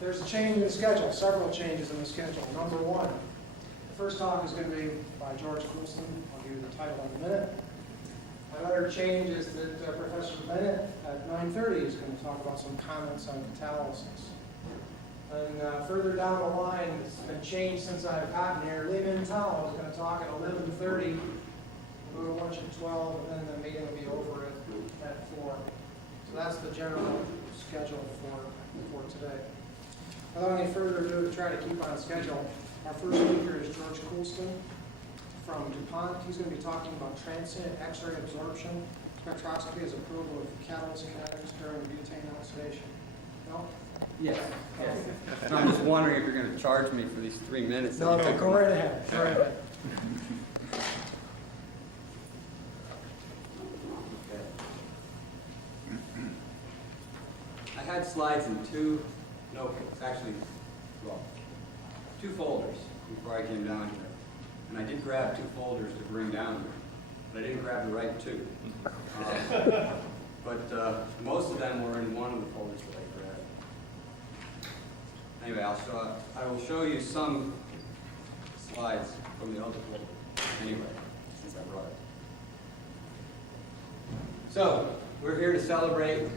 There's a change in the schedule, several changes in the schedule. Number one, the first talk is going to be by George Coulston. I'll give you the title in a minute. Another change is that Professor Bennett at 9:30 is going to talk about some comments on catalysis. And further down the line, it's been changed since I've gotten here. Lehman Tao is going to talk at 11:30. We'll go to lunch at 12, and then the meeting will be over at 4. So that's the general schedule for today. Without any further ado, to try to keep on schedule, our first speaker is George Coulston from DuPont. He's going to be talking about transient X-ray absorption, spectroscopy as approval of catalyst kinetics during butane oxidation. No? Yes. No, I'm just wondering if you're going to charge me for these 3 minutes. No, go right ahead. Go right ahead. I had slides in two folders before I came down here. And I did grab 2 folders to bring down here, but I didn't grab the right 2. But most of them were in one of the folders that I grabbed. Anyway, I will show you some slides from the other folder anyway, since I brought it. So, we're here to celebrate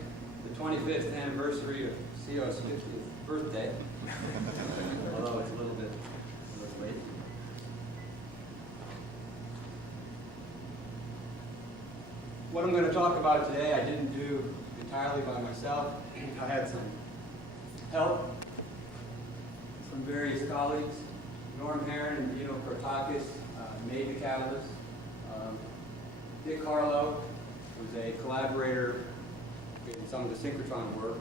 the 25th anniversary of CO's 50th birthday, although it's a little late. What I'm going to talk about today, I didn't do entirely by myself. I had some help from various colleagues. Norm Herron and Dino Protakis made the catalyst. Dick Harlow was a collaborator in some of the synchrotron work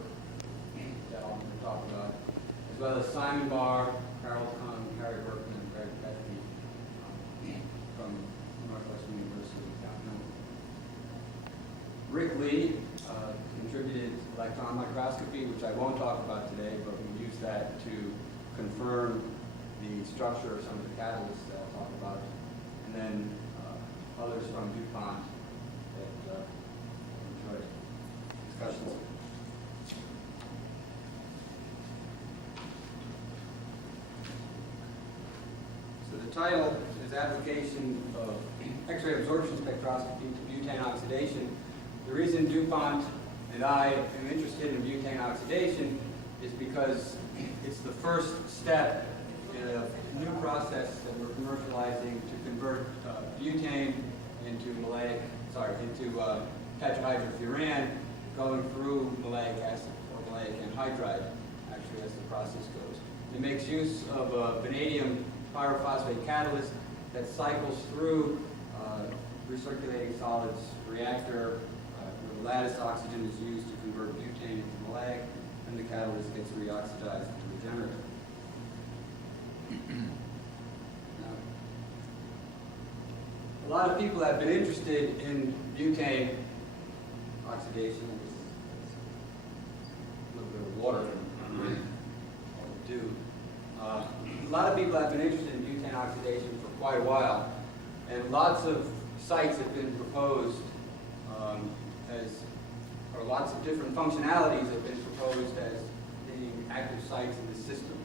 that I'm going to talk about, as well as Simon Barr, Carol Kahn, Harry Berkman, and Greg Bethke from Northwestern University of Continental. Rick Lee contributed electron microscopy, which I won't talk about today, but we use that to confirm the structure of some of the catalysts that I'll talk about. And then others from DuPont that enjoyed discussions. So the title is Application of X-ray Absorption Spectroscopy to Butane Oxidation. The reason DuPont and I am interested in butane oxidation is because it's the first step in a new process that we're commercializing to convert butane into tetrahydrofuran, going through maleic acid or maleic anhydride, actually, as the process goes. It makes use of a vanadium pyrophosphate catalyst that cycles through recirculating solids reactor where the lattice oxygen is used to convert butane into maleic, and the catalyst gets reoxidized into regenerative. A lot of people have been interested in butane oxidation. A little bit of water will do. A lot of people have been interested in butane oxidation for quite a while, and lots of sites have been proposed lots of different functionalities have been proposed as being active sites in the system.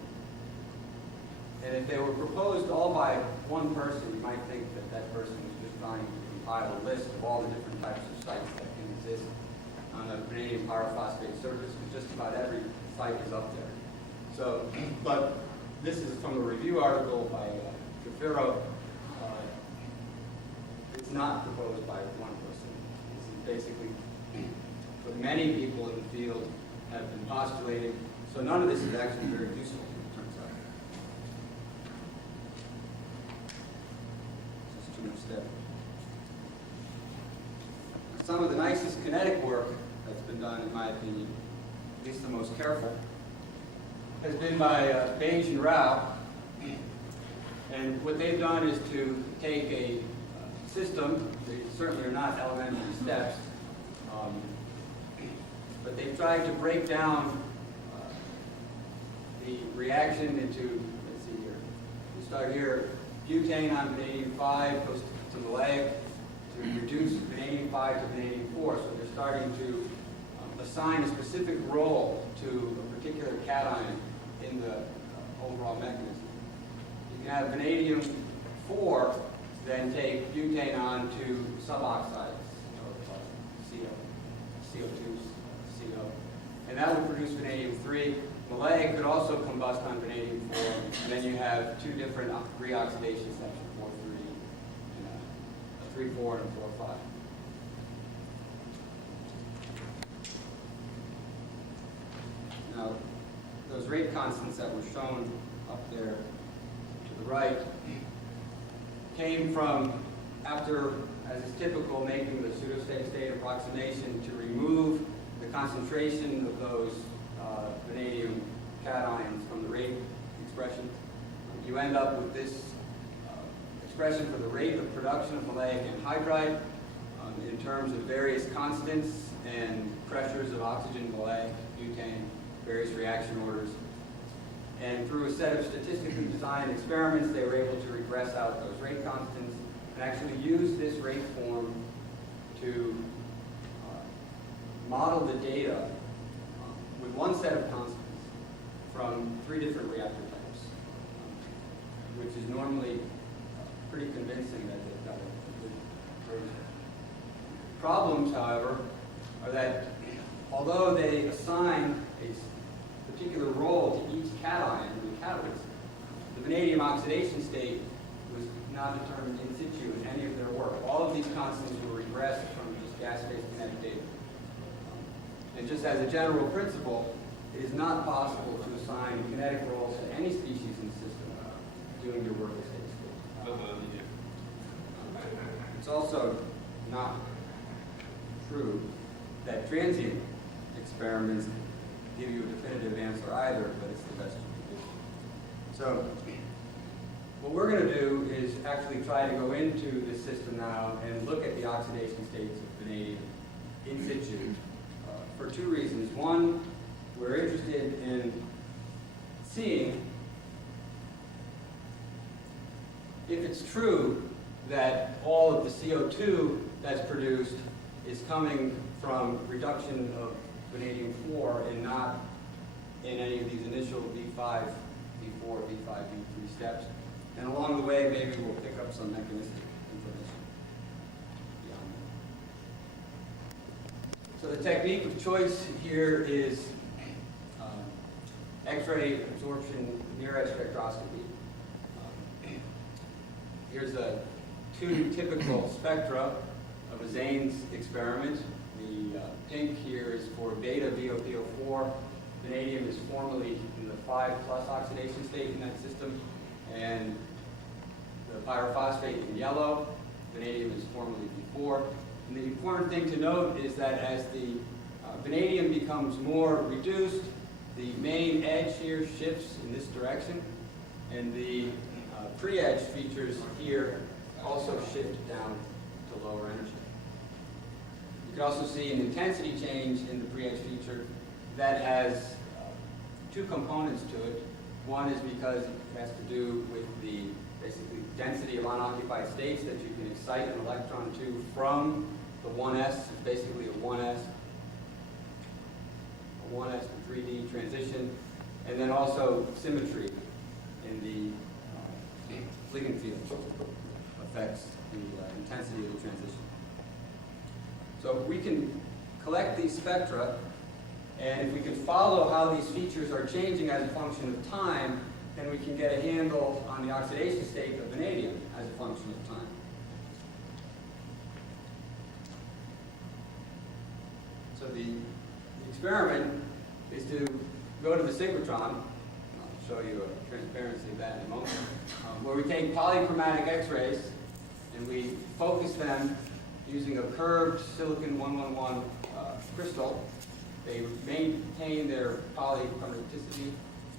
And if they were proposed all by one person, you might think that that person was just trying to compile a list of all the different types of sites that can exist on a vanadium pyrophosphate surface, because just about every site is up there. So, but this is from a review article by Shapiro. It's not proposed by one person. This is basically what many people in the field have been postulating. So none of this is actually very useful, it turns out. It's just too much step. Some of the nicest kinetic work that's been done, in my opinion, at least the most careful, has been by Beige and Rao. And what they've done is to take a system, they certainly are not elementary steps, but they've tried to break down the reaction into, let's see here, we start here, butane on vanadium-5 goes to maleic to reduce vanadium-5 to vanadium-4, so they're starting to assign a specific role to a particular cation in the overall mechanism. You can have vanadium 4 then take butane on to suboxides of CO2, CO, and that would produce vanadium 3. Maleic could also combust on vanadium 4, and then you have two different reoxidation steps, 4,3, and 3,4 and 4,5. Now, those rate constants that were shown up there to the right came from after, as is typical, making the pseudo-steady state approximation to remove the concentration of those vanadium cations from the rate expression. You end up with this expression for the rate of production of maleic anhydride in terms of various constants and pressures of oxygen, maleic, butane, various reaction orders. And through a set of statistically designed experiments, they were able to regress out those rate constants and actually use this rate form to model the data with one set of constants from 3 different reactor types, which is normally pretty convincing that they've got a good version. Problems, however, are that although they assign a particular role to each cation in the catalyst, the vanadium oxidation state was not determined in situ in any of their work. All of these constants were regressed from just gas-phase kinetic data. And just as a general principle, it is not possible to assign kinetic roles to any species in the system doing your work at steady state. It's also not true that transient experiments give you a definitive answer either, but it's the best you can do. So what we're going to do is actually try to go into this system now and look at the oxidation states of vanadium in situ for 2 reasons. One, we're interested in seeing if it's true that all of the CO2 that's produced is coming from reduction of vanadium 4 and not in any of these initial V5, V4, V5, V3 steps. And along the way, maybe we'll pick up some mechanistic information beyond that. So the technique of choice here is X-ray absorption near-edge spectroscopy. Here's 2 typical spectra of a XANES experiment. The pink here is for beta VOPO4. Vanadium is formally in the 5+ oxidation state in that system, and the pyrophosphate in yellow. Vanadium is formally V4. And the important thing to note is that as the vanadium becomes more reduced, the main edge here shifts in this direction, and the pre-edge features here also shift down to lower energy. You can also see an intensity change in the pre-edge feature that has 2 components to it. One is because it has to do with the basically density of unoccupied states that you can excite an electron to from the 1s. It's basically a 1s to 3D transition, and then also symmetry in the ligand field affects the intensity of the transition. So we can collect these spectra, and if we can follow how these features are changing as a function of time, then we can get a handle on the oxidation state of vanadium as a function of time. So the experiment is to go to the synchrotron. I'll show you a transparency of that in a moment, where we take polychromatic X-rays and we focus them using a curved silicon 111 crystal. They maintain their polychromaticity,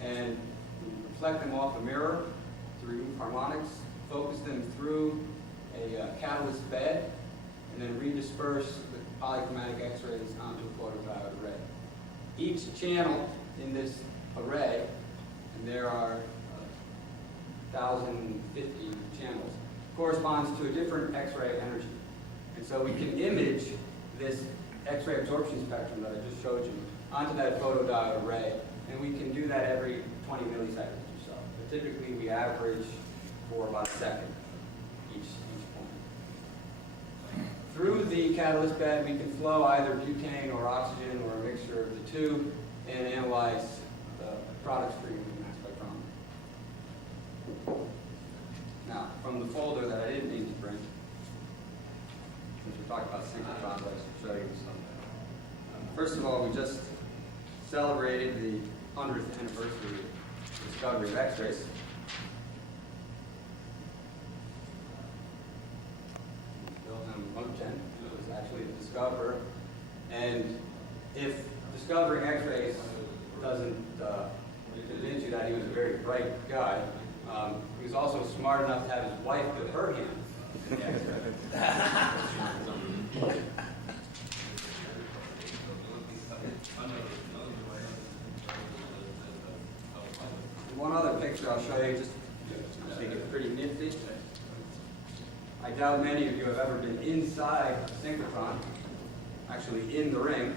and we reflect them off a mirror to remove harmonics, focus them through a catalyst bed, and then redisperse the polychromatic X-rays onto a photodiode array. Each channel in this array, and there are 1,050 channels, corresponds to a different X-ray energy. And so we can image this X-ray absorption spectrum that I just showed you onto that photodiode array and we can do that every 20 milliseconds or so. But typically we average for about a second each point. Through the catalyst bed, we can flow either butane or oxygen or a mixture of the two and analyze the product stream with the mass spectrometer. Now, from the folder that I didn't need to bring, since we're talking about synchrotrons, I'll show you some. First of all, we just celebrated the 100th anniversary of the discovery of X-rays. Wilhelm Röntgen was actually the discoverer, and if discovering X-rays doesn't convince you that he was a very bright guy, he was also smart enough to have his wife put her hand in the X-ray. One other picture I'll show you, just to make it pretty nifty. I doubt many of you have ever been inside a synchrotron, actually in the ring.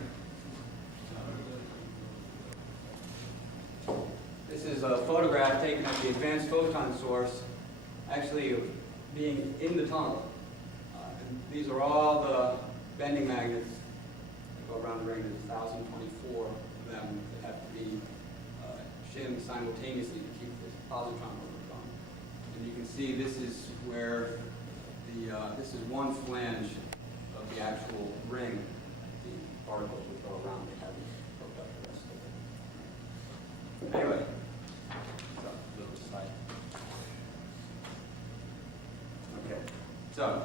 This is a photograph taken at the Advanced Photon Source, actually being in the tunnel. And these are all the bending magnets that go around the ring. There's 1,024 of them that have to be shimmed simultaneously to keep this positron overcome. And you can see this is where this is one flange of the actual ring. The particles will go around. They haven't hooked up the rest of it. Anyway, so a little side. Okay, so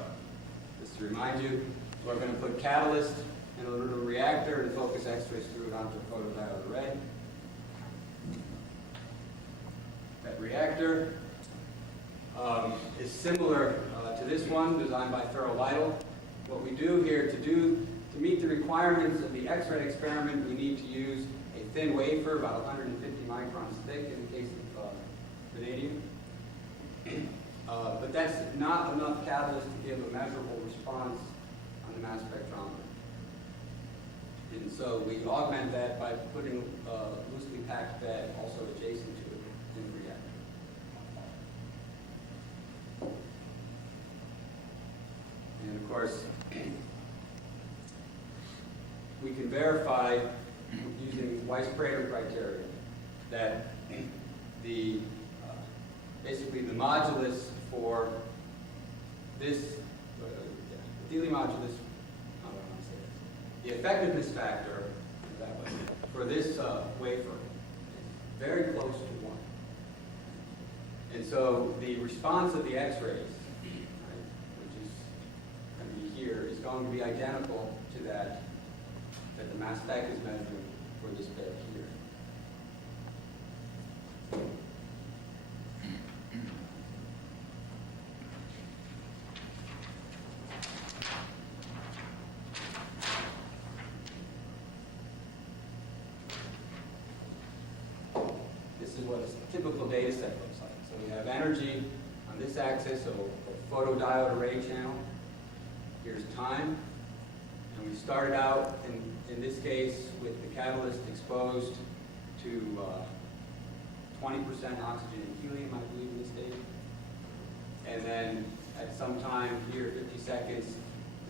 just to remind you, we're going to put catalyst in a little reactor to focus X-rays through it onto a photodiode array. That reactor is similar to this one, designed by Thurl Lytle. What we do here, to meet the requirements of the X-ray experiment, we need to use a thin wafer, about 150 microns thick in the case of vanadium. But that's not enough catalyst to give a measurable response on the mass spectrometer. And so we augment that by putting a loosely packed bed also adjacent to it in the reactor. And of course, we can verify using Weiss-Prater criteria that the basically the modulus for this, the modulus, how do I want to say this? The effectiveness factor for this wafer is very close to 1. And so the response of the X-rays, which is going to be here, is going to be identical to that the mass spec is measuring for this bed here. This is what a typical data set looks like. So we have energy on this axis, so a photodiode array channel. Here's time. And we started out, in this case, with the catalyst exposed to 20% oxygen and helium, I believe, in this data. And then at some time here, 50 seconds,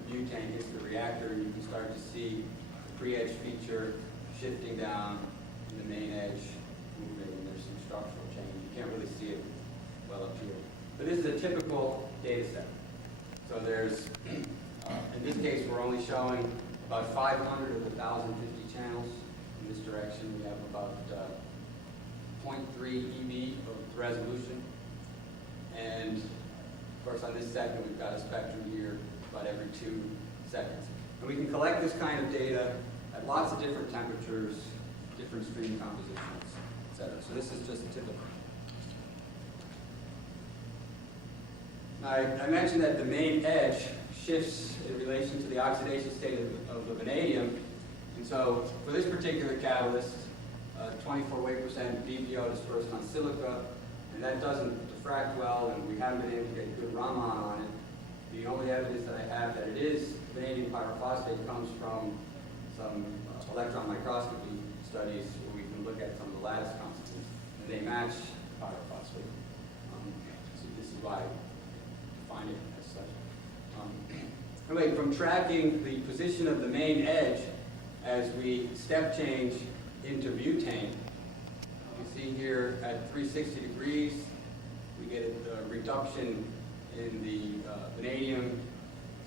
the butane hits the reactor, and you can start to see the pre-edge feature shifting down and the main edge moving, and there's some structural change. You can't really see it well up here. But this is a typical data set. So there's, in this case, we're only showing about 500 of the 1,050 channels. In this direction, we have about 0.3 eV of resolution. And of course, on this second, we've got a spectrum here about every 2 seconds. And we can collect this kind of data at lots of different temperatures, different stream compositions, etc. So this is just typical. Now, I mentioned that the main edge shifts in relation to the oxidation state of the vanadium. And so for this particular catalyst, 24% BPO dispersed on silica, and that doesn't diffract well, and we haven't been able to get good Raman on it. The only evidence that I have that it is vanadium pyrophosphate comes from some electron microscopy studies where we can look at some of the lattice constants, and they match pyrophosphate. So this is why I define it as such. Anyway, from tracking the position of the main edge as we step change into butane, you see here at 360 degrees, we get a reduction in the vanadium.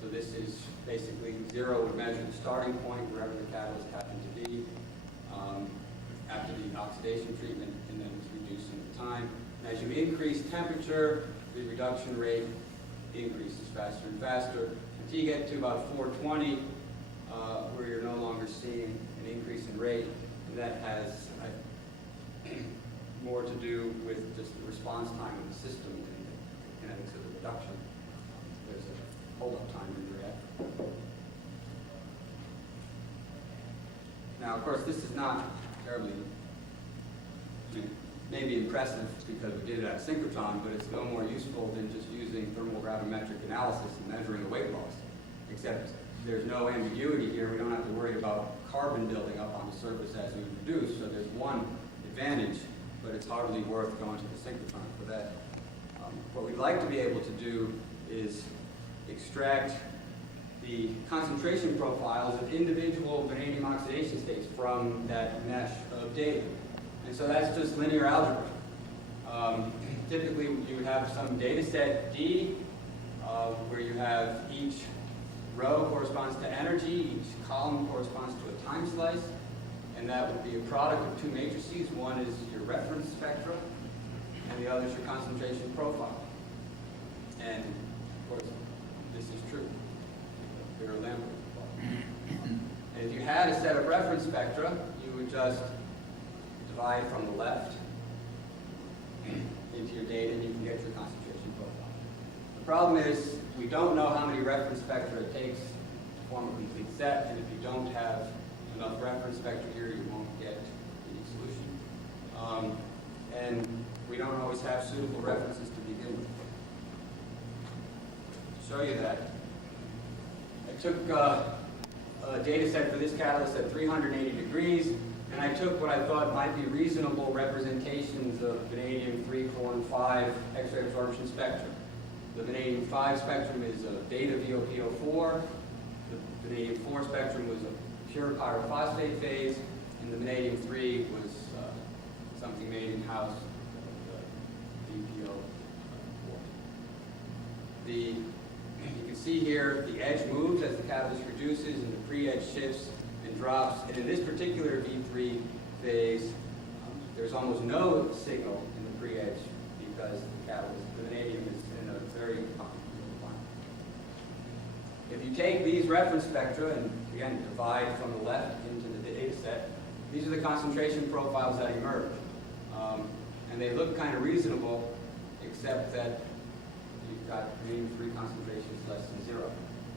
So this is basically 0 would measure the starting point wherever the catalyst happened to be after the oxidation treatment, and then it's reducing the time. And as you increase temperature, the reduction rate increases faster and faster until you get to about 420, where you're no longer seeing an increase in rate, and that has more to do with just the response time of the system and the kinetics of the reduction. There's a hold-up time in the reactor. Now, of course, this is not terribly, maybe impressive because we did it at a synchrotron, but it's no more useful than just using thermal gravimetric analysis and measuring the weight loss. Except there's no ambiguity here. We don't have to worry about carbon building up on the surface as we reduce. So there's one advantage, but it's hardly worth going to the synchrotron for that. What we'd like to be able to do is extract the concentration profiles of individual vanadium oxidation states from that mesh of data. And so that's just linear algebra. Typically, you would have some data set D, where you have each row corresponds to energy, each column corresponds to a time slice, and that would be a product of two matrices. One is your reference spectra, and the other is your concentration profile. And of course, this is true. And if you had a set of reference spectra, you would just divide from the left into your data, and you can get your concentration profile. The problem is we don't know how many reference spectra it takes to form a complete set, and if you don't have enough reference spectra here, you won't get any solution. And we don't always have suitable references to begin with. To show you that, I took a data set for this catalyst at 380 degrees, and I took what I thought might be reasonable representations of vanadium 3, 4, and 5 X-ray absorption spectrum. The vanadium 5 spectrum is a beta VOPO4, the vanadium 4 spectrum was a pure pyrophosphate phase, and the vanadium 3 was something made in-house, VPO4. You can see here the edge moves as the catalyst reduces, and the pre-edge shifts and drops. And in this particular V3 phase, there's almost no signal in the pre-edge because the catalyst, the vanadium, is in a very comfortable environment. If you take these reference spectra and again divide from the left into the data set, these are the concentration profiles that emerge. And they look kind of reasonable, except that you've got vanadium-3 concentrations less than 0.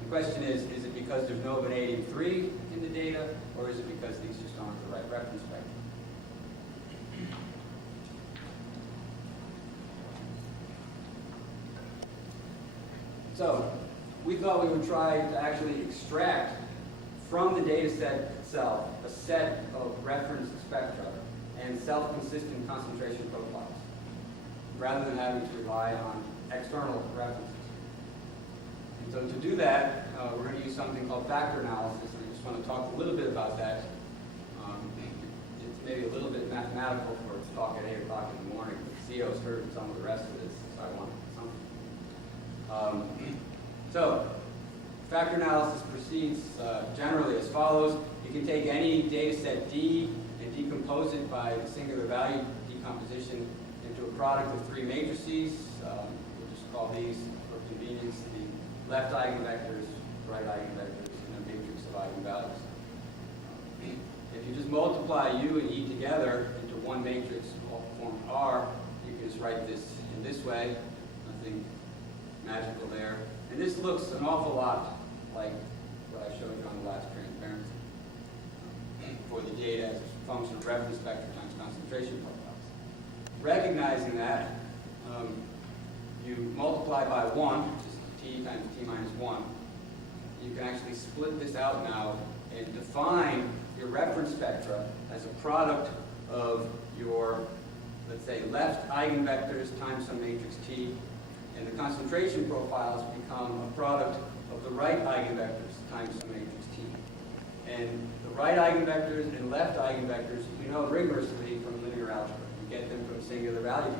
The question is it because there's no vanadium-3 in the data, or is it because these just aren't the right reference spectrum? So we thought we would try to actually extract from the data set itself a set of reference spectra and self-consistent concentration profiles, rather than having to rely on external references. And so to do that, we're going to use something called factor analysis, and I just want to talk a little bit about that. It's maybe a little bit mathematical for a talk at 8 o'clock in the morning. CEO's heard some of the rest of this, so I want something. So factor analysis proceeds generally as follows. You can take any data set D and decompose it by the singular value decomposition into a product of three matrices. We'll just call these, for convenience, the left eigenvectors, right eigenvectors, and a matrix of eigenvalues. If you just multiply U and E together into one matrix formed R, you can just write this in this way. Nothing magical there. And this looks an awful lot like what I showed you on the last transparency for the data as a function of reference spectra times concentration profiles. Recognizing that, you multiply by 1, which is T times T minus 1. You can actually split this out now and define your reference spectra as a product of your, let's say, left eigenvectors times some matrix T, and the concentration profiles become a product of the right eigenvectors times some matrix T. And the right eigenvectors and left eigenvectors, we know rigorously from linear algebra. You get them from singular value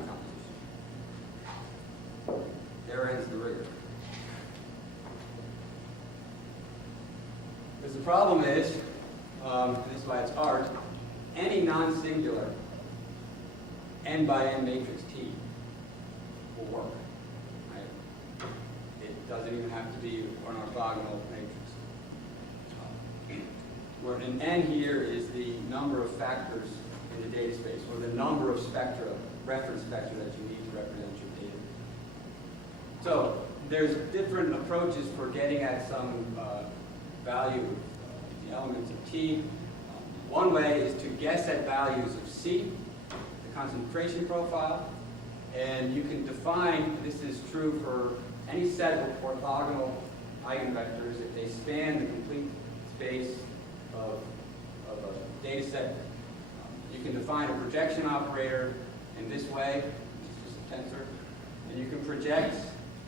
decomposition. There ends the rigor. Because the problem is, and this is why it's hard, any non-singular n by n matrix T will work. Right? It doesn't even have to be an orthogonal matrix. Where an n here is the number of factors in the data space, or the number of spectra, reference spectra that you need to represent your data. So there's different approaches for getting at some value of the elements of T. One way is to guess at values of C, the concentration profile, and you can define, this is true for any set of orthogonal eigenvectors, if they span the complete space of a data set. You can define a projection operator in this way, it's just a tensor, and you can project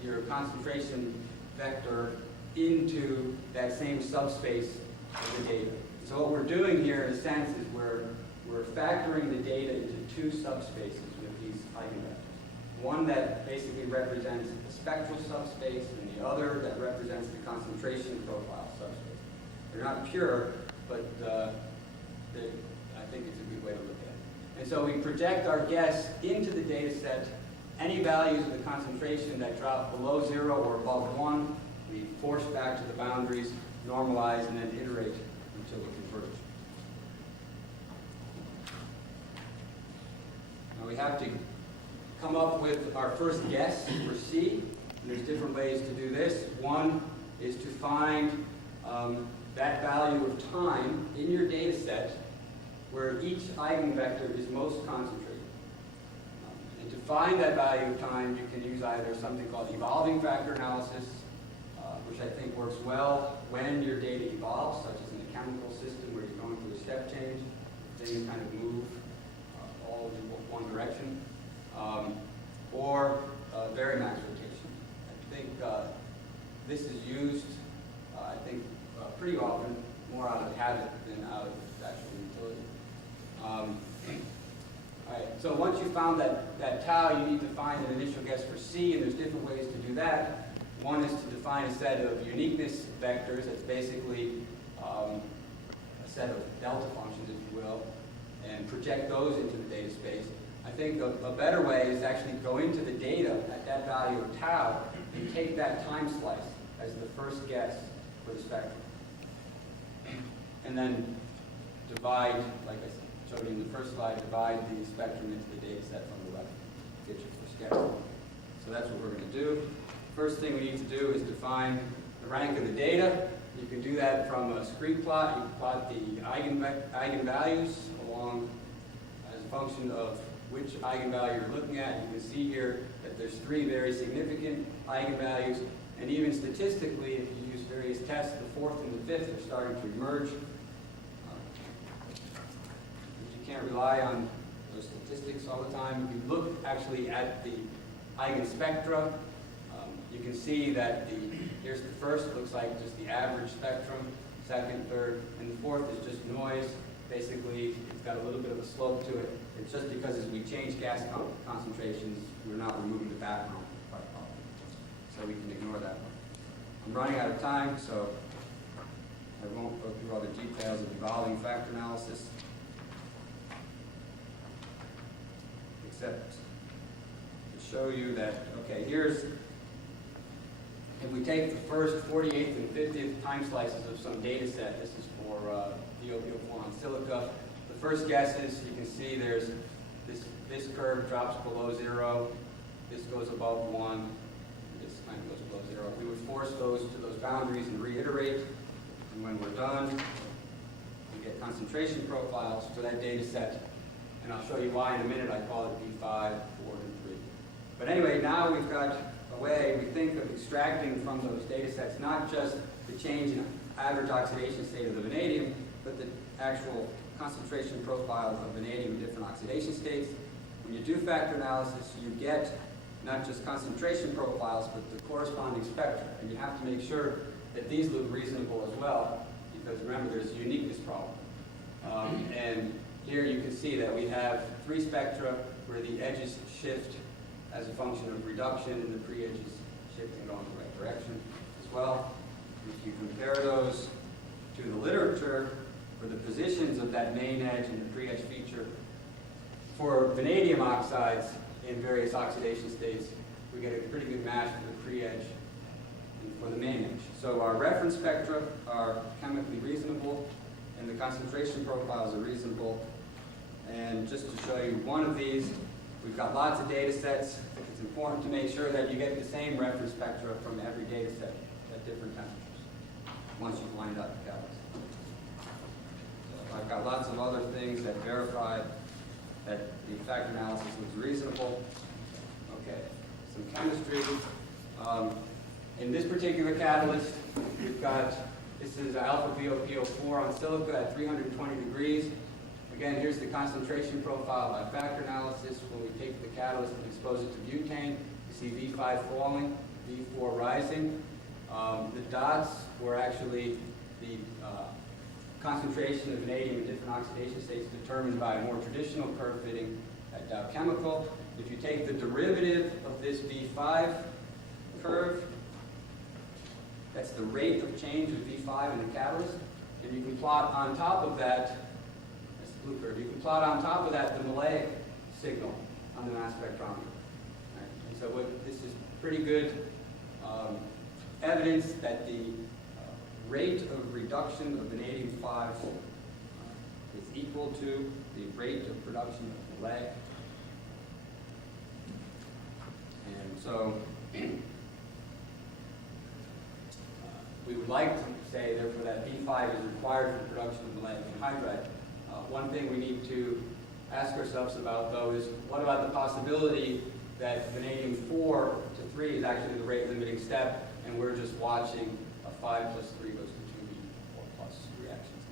your concentration vector into that same subspace of the data. So what we're doing here, in a sense, is we're factoring the data into two subspaces with these eigenvectors. One that basically represents the spectral subspace, and the other that represents the concentration profile subspace. They're not pure, but I think it's a good way to look at it. And so we project our guess into the data set. Any values of the concentration that drop below 0 or above 1, we force back to the boundaries, normalize, and then iterate until we converge. Now we have to come up with our first guess for C. And there's different ways to do this. One is to find that value of time in your data set where each eigenvector is most concentrated. And to find that value of time, you can use either something called evolving factor analysis, which I think works well when your data evolves, such as in a chemical system where you're going through a step change. Things kind of move all in one direction. Or Varimax rotation. I think this is used, pretty often, more out of habit than out of actual utility. All right, so once you found that tau, you need to find an initial guess for C, and there's different ways to do that. One is to define a set of uniqueness vectors. That's basically a set of delta functions, if you will, and project those into the data space. I think a better way is to actually go into the data at that value of tau and take that time slice as the first guess for the spectrum. And then divide, like I showed you in the first slide, divide the spectrum into the data set from the left to get your first guess. So that's what we're going to do. First thing we need to do is define the rank of the data. You can do that from a screen plot. You can plot the eigenvalues along as a function of which eigenvalue you're looking at. You can see here that there's 3 very significant eigenvalues, and even statistically, if you use various tests, the 4th and the 5th are starting to emerge. You can't rely on those statistics all the time. If you look actually at the eigenspectra, you can see that here's the first, looks like just the average spectrum, second, third, and the 4th is just noise. Basically, it's got a little bit of a slope to it. It's just because as we change gas concentrations, we're not removing the background quite properly. So we can ignore that one. I'm running out of time, so I won't go through all the details of evolving factor analysis, except to show you that, okay, here's, if we take the first 48th and 50th time slices of some data set, this is for DO-PO4 on silica. The first guesses, you can see there's this curve drops below 0, this goes above 1, this kind of goes below 0. We would force those to those boundaries and reiterate, and when we're done, we get concentration profiles for that data set, and I'll show you why in a minute. I call it B5, 4, and 3. But anyway, now we've got a way, we think of extracting from those data sets not just the change in average oxidation state of the vanadium, but the actual concentration profiles of vanadium in different oxidation states. When you do factor analysis, you get not just concentration profiles, but the corresponding spectra. And you have to make sure that these look reasonable as well, because remember, there's a uniqueness problem. And here you can see that we have 3 spectra where the edges shift as a function of reduction, and the pre-edges shift and go in the right direction as well. If you compare those to the literature for the positions of that main edge and the pre-edge feature, for vanadium oxides in various oxidation states, we get a pretty good match for the pre-edge and for the main edge. So our reference spectra are chemically reasonable, and the concentration profiles are reasonable. And just to show you one of these, we've got lots of data sets. It's important to make sure that you get the same reference spectra from every data set at different temperatures once you've lined up the catalyst. So I've got lots of other things that verify that the factor analysis was reasonable. Okay, some chemistry. In this particular catalyst, we've got, this is alpha BOPO4 on silica at 320 degrees. Again, here's the concentration profile by factor analysis. When we take the catalyst and expose it to butane, you see V5 falling, V4 rising. The dots were actually the concentration of vanadium in different oxidation states determined by a more traditional curve fitting at Dow Chemical. If you take the derivative of this V5 curve, that's the rate of change of V5 in the catalyst, and you can plot on top of that, that's the blue curve, you can plot on top of that the maleic signal on the mass spectrometer. Right? And so this is pretty good evidence that the rate of reduction of vanadium-5 is equal to the rate of production of maleic. And so we would like to say, therefore, that V5 is required for the production of maleic anhydride. One thing we need to ask ourselves about, though, is what about the possibility that vanadium 4 to 3 is actually the rate limiting step, and we're just watching a 5 plus 3 goes to 2V4 plus reactions.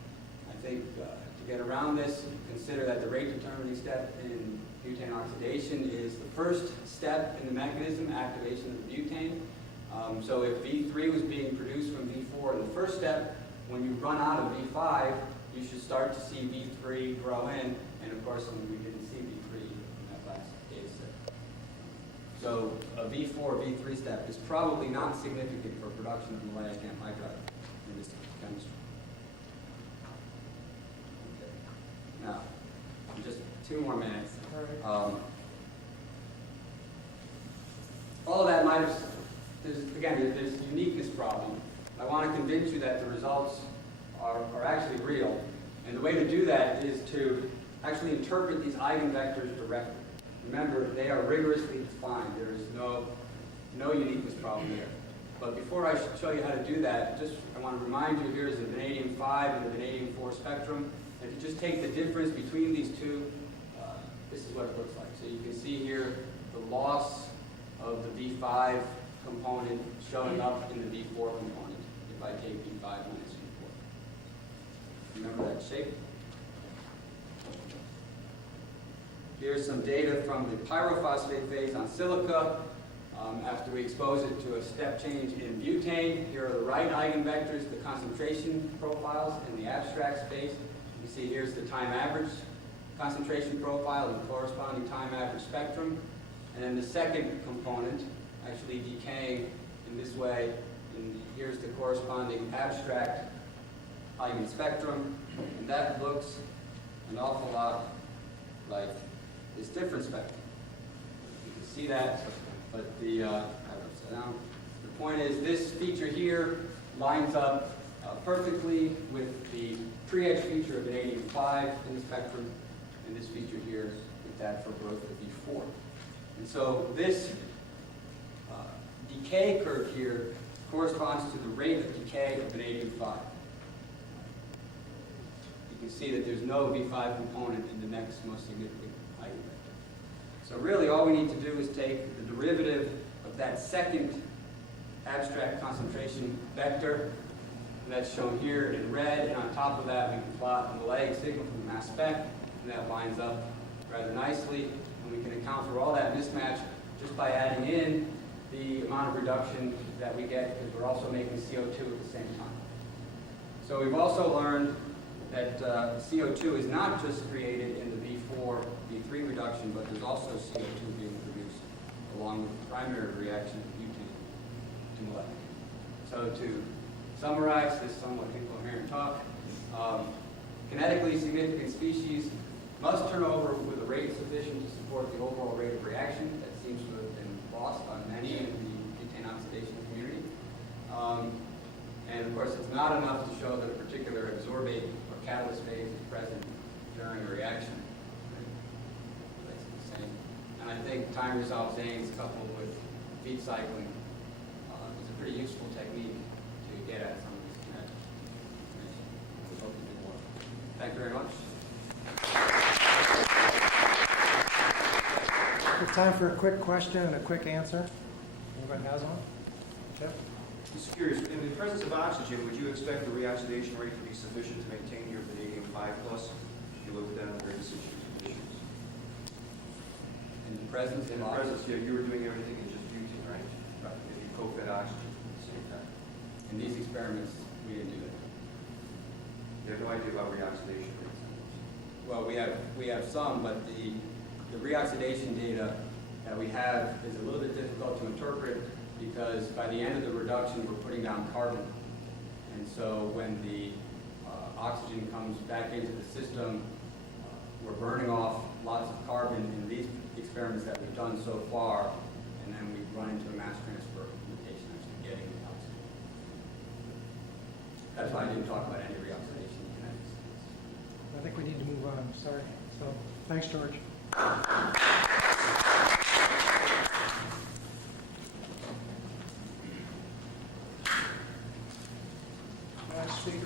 I think to get around this, consider that the rate determining step in butane oxidation is the first step in the mechanism, activation of the butane. So if V3 was being produced from V4 in the first step, when you run out of V5, you should start to see V3 grow in, and of course we didn't see V3 in that last data set. So a V4, V3 step is probably not significant for production of maleic anhydride in this chemistry. Okay. Now, just 2 more minutes. All of that might have, there's a uniqueness problem. I want to convince you that the results are actually real. And the way to do that is to actually interpret these eigenvectors directly. Remember, they are rigorously defined. There is no uniqueness problem there. But before I show you how to do that, I want to remind you, here's the vanadium 5 and the vanadium 4 spectrum. And if you just take the difference between these two, this is what it looks like. So you can see here the loss of the V5 component showing up in the V4 component if I take V5 minus V4. Remember that shape? Here's some data from the pyrophosphate phase on silica. After we expose it to a step change in butane, here are the right eigenvectors, the concentration profiles in the abstract space. You see here's the time average concentration profile and the corresponding time average spectrum. And then the second component actually decaying in this way. And here's the corresponding abstract eigenspectrum. And that looks an awful lot like this different spectrum. You can see that, but the point is this feature here lines up perfectly with the pre-edge feature of vanadium 5 in the spectrum, and this feature here with that for growth of V4. And so this decay curve here corresponds to the rate of decay of vanadium 5. You can see that there's no V5 component in the next most significant eigenvector. So really all we need to do is take the derivative of that second abstract concentration vector And that's shown here in red, and on top of that, we can plot an analytic signal from the mass spec, and that lines up rather nicely. And we can account for all that mismatch just by adding in the amount of reduction that we get, because we're also making CO2 at the same time. So we've also learned that CO2 is not just created in the V4, V3 reduction, but there's also CO2 being produced along with the primary reaction of butane to molecular. So to summarize this somewhat incoherent talk, kinetically significant species must turn over with a rate sufficient to support the overall rate of reaction. That seems to have been lost on many in the butane oxidation community. And of course, it's not enough to show that a particular absorbate or catalyst phase is present during a reaction. That's the same. And I think time-resolved XANES coupled with feed cycling is a pretty useful technique to get at some of these kinetic information. We hope to do more. Thank you very much. We have time for a quick question and a quick answer. Anybody has one? Jeff? Just curious, in the presence of oxygen, would you expect the reoxidation rate to be sufficient to maintain your vanadium 5+? If you look at that under in situ conditions. In the presence In of the presence, oxygen, yeah, you were doing everything in just butane, right? Right. If you co-fed oxygen at the same time. in these experiments, we didn't do that. You have no idea about reoxidation rates. Well, we have some, but the reoxidation data that we have is a little bit difficult to interpret because by the end of the reduction, we're putting down carbon. And so when the oxygen comes back into the system, we're burning off lots of carbon in these experiments that we've done so far, and then we run into a mass transfer limitation actually getting the oxygen. That's why I didn't talk about any reoxidation kinetics. I think we need to move on. Sorry. So, thanks, George. Next speaker.